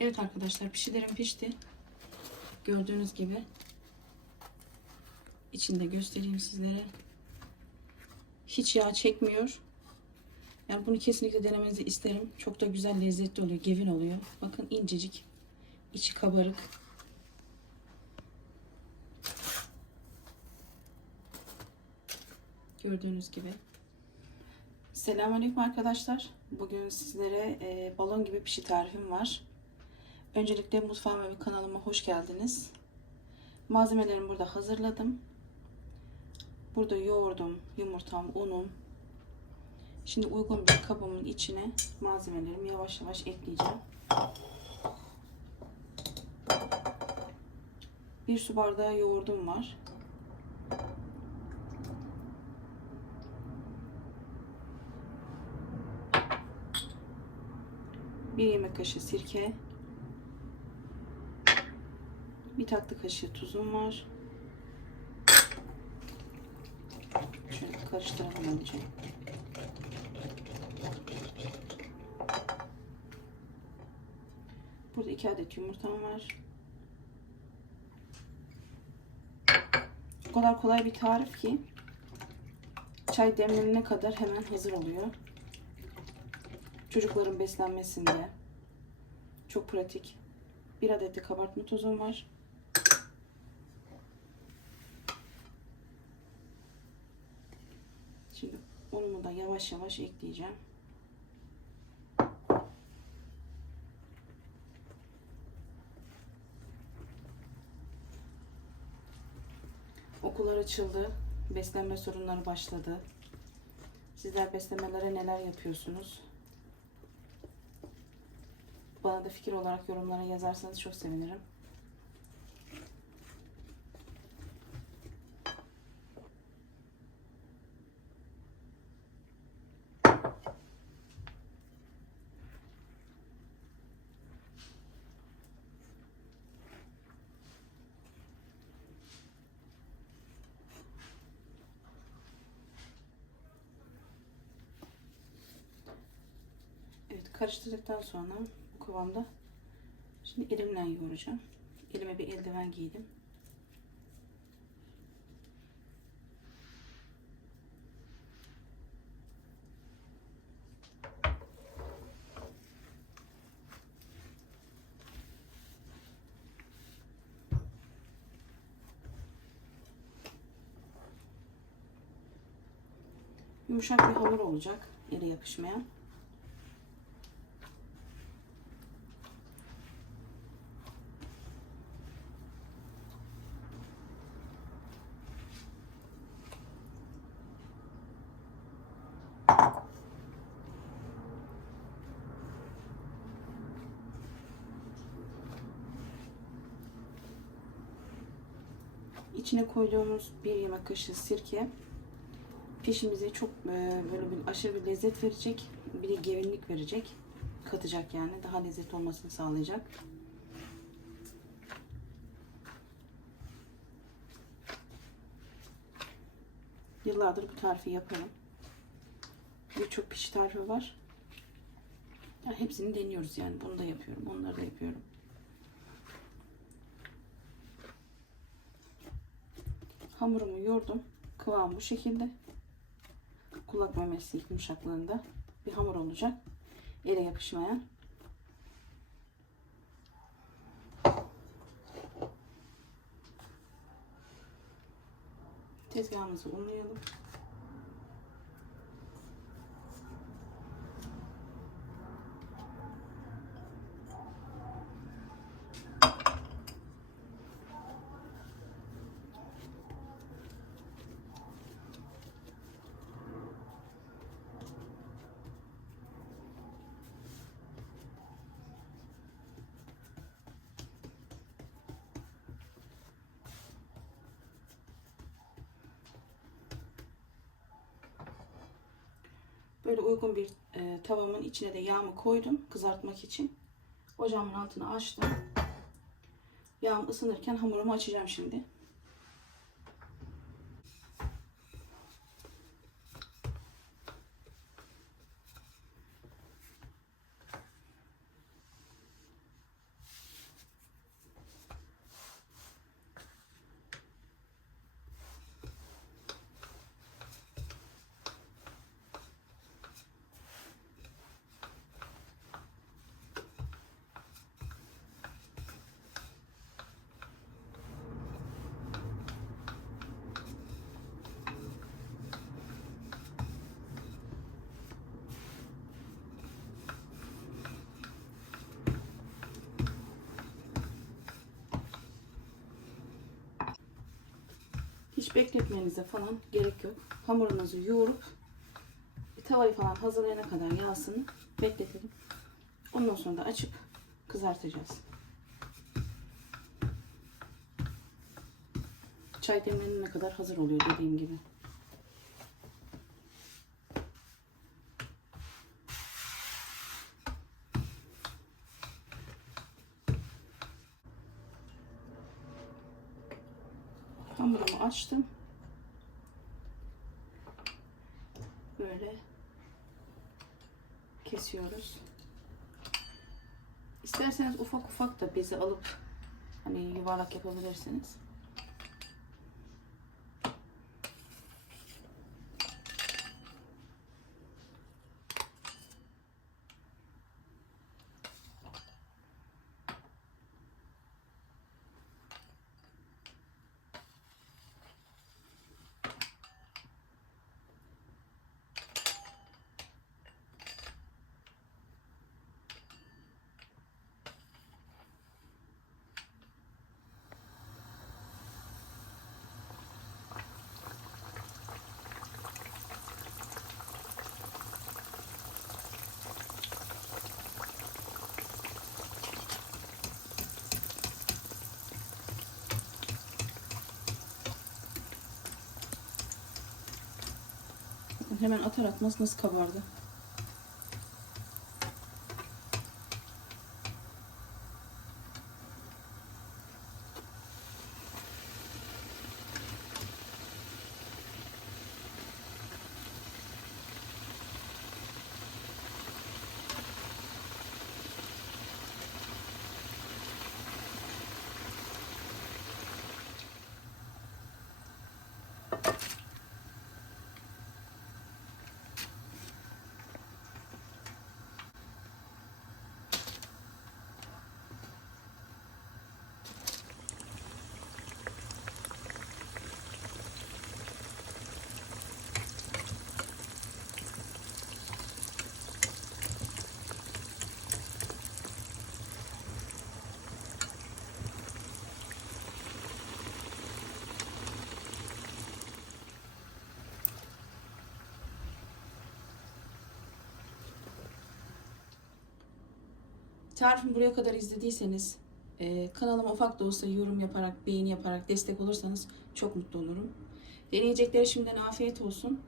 Evet arkadaşlar pişilerim pişti. Gördüğünüz gibi. İçinde göstereyim sizlere. Hiç yağ çekmiyor. Yani bunu kesinlikle denemenizi isterim. Çok da güzel lezzetli oluyor. Gevin oluyor. Bakın incecik. içi kabarık. Gördüğünüz gibi. Selamünaleyküm arkadaşlar. Bugün sizlere e, balon gibi pişi tarifim var. Öncelikle mutfağıma ve kanalıma hoş geldiniz. Malzemelerimi burada hazırladım. Burada yoğurdum, yumurtam, unum. Şimdi uygun bir kabımın içine malzemelerimi yavaş yavaş ekleyeceğim. Bir su bardağı yoğurdum var. Bir yemek kaşığı sirke. Bir tatlı kaşığı tuzum var. Şöyle karıştıralım önce. Burada iki adet yumurtam var. O kadar kolay bir tarif ki çay demlenene kadar hemen hazır oluyor. Çocukların beslenmesinde çok pratik. Bir adet de kabartma tozum var. Şimdi unumu da yavaş yavaş ekleyeceğim. Okullar açıldı. Beslenme sorunları başladı. Sizler beslemelere neler yapıyorsunuz? Bana da fikir olarak yorumlara yazarsanız çok sevinirim. Evet karıştırdıktan sonra bu kıvamda şimdi elimle yoğuracağım. Elime bir eldiven giydim. Yumuşak bir hamur olacak. Ele yapışmayan. İçine koyduğumuz bir yemek kaşığı sirke pişimize çok e, böyle bir aşırı bir lezzet verecek. Bir de gevinlik verecek. Katacak yani. Daha lezzetli olmasını sağlayacak. Yıllardır bu tarifi yaparım. Birçok pişi tarifi var. Yani hepsini deniyoruz yani. Bunu da yapıyorum. Onları da yapıyorum. Hamurumu yoğurdum. Kıvam bu şekilde. Kulak memesi yumuşaklığında bir hamur olacak. Ele yapışmayan. Tezgahımızı unlayalım. Böyle uygun bir e, tavamın içine de yağımı koydum kızartmak için. Ocağımın altını açtım. Yağım ısınırken hamurumu açacağım şimdi. Hiç bekletmenize falan gerek yok. Hamurunuzu yoğurup tavayı falan hazırlayana kadar yağsını bekletelim. Ondan sonra da açıp kızartacağız. Çay demlenene kadar hazır oluyor dediğim gibi. Hamurumu açtım. Böyle kesiyoruz. İsterseniz ufak ufak da bezi alıp hani yuvarlak yapabilirsiniz. Bakın hemen atar atmaz nasıl kabardı. Tarifimi buraya kadar izlediyseniz e, kanalıma ufak da olsa yorum yaparak, beğeni yaparak destek olursanız çok mutlu olurum. Deneyeceklere şimdiden afiyet olsun.